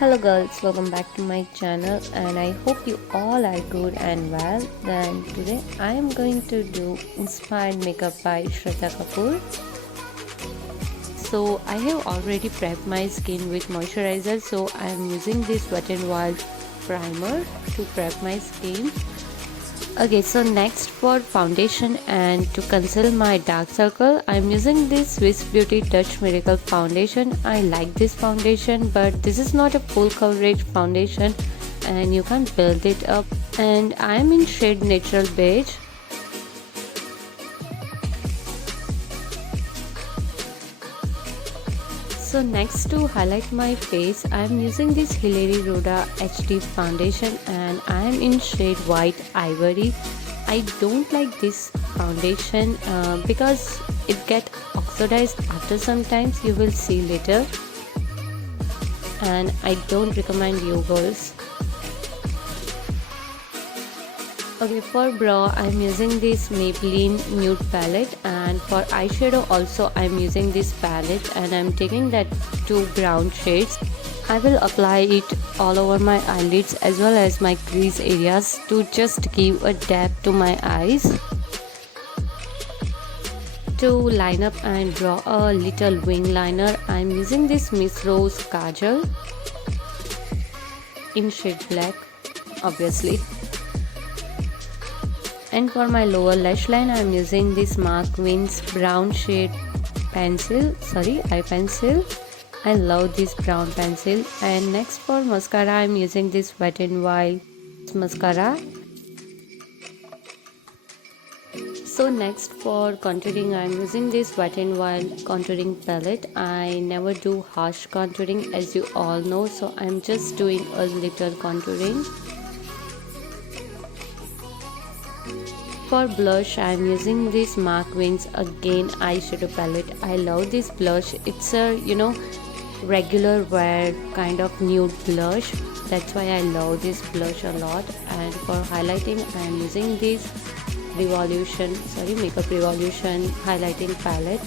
Hello girls, welcome back to my channel and I hope you all are good and well. Then today I am going to do inspired makeup by Shraddha Kapoor. So I have already prepped my skin with moisturizer, so I am using this Wet n Wild primer to prep my skin. Okay, so next for foundation and to conceal my dark circle, I'm using this Swiss Beauty Touch Miracle foundation. I like this foundation, but this is not a full coverage foundation and you can't build it up. And I'm in shade Natural Beige. So next to highlight my face, I am using this Hilary Rhoda HD foundation and I am in shade White Ivory. I don't like this foundation because it gets oxidized after sometimes, you will see later, and I don't recommend you girls. Okay, for brow I'm using this Maybelline nude palette, and for eyeshadow also I'm using this palette and I'm taking that two brown shades. I will apply it all over my eyelids as well as my crease areas to just give a depth to my eyes. To line up and draw a little wing liner, I'm using this Miss Rose Kajal in shade black, obviously. And for my lower lash line, I'm using this Mark Wins's brown shade eye pencil. I love this brown pencil. And next for mascara, I'm using this Wet n Wild mascara. So next for contouring, I'm using this Wet n Wild contouring palette. I never do harsh contouring, as you all know, so I'm just doing a little contouring. For blush, I am using this Mark Wins's again eyeshadow palette. I love this blush. It's a regular wear kind of nude blush. That's why I love this blush a lot. And for highlighting, I am using this Makeup Revolution highlighting palette.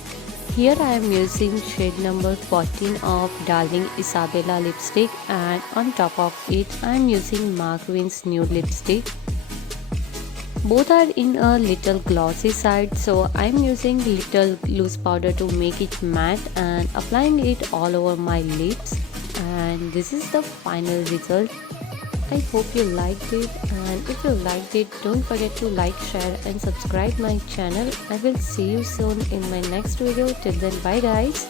Here I am using shade number 14 of Darling Isabella lipstick, and on top of it I am using Mark Wins's nude lipstick. Both are in a little glossy side, so I'm using little loose powder to make it matte and applying it all over my lips, and this is the final result. I hope you liked it, and if you liked it, don't forget to like, share and subscribe my channel. I will see you soon in my next video. Till then, bye guys.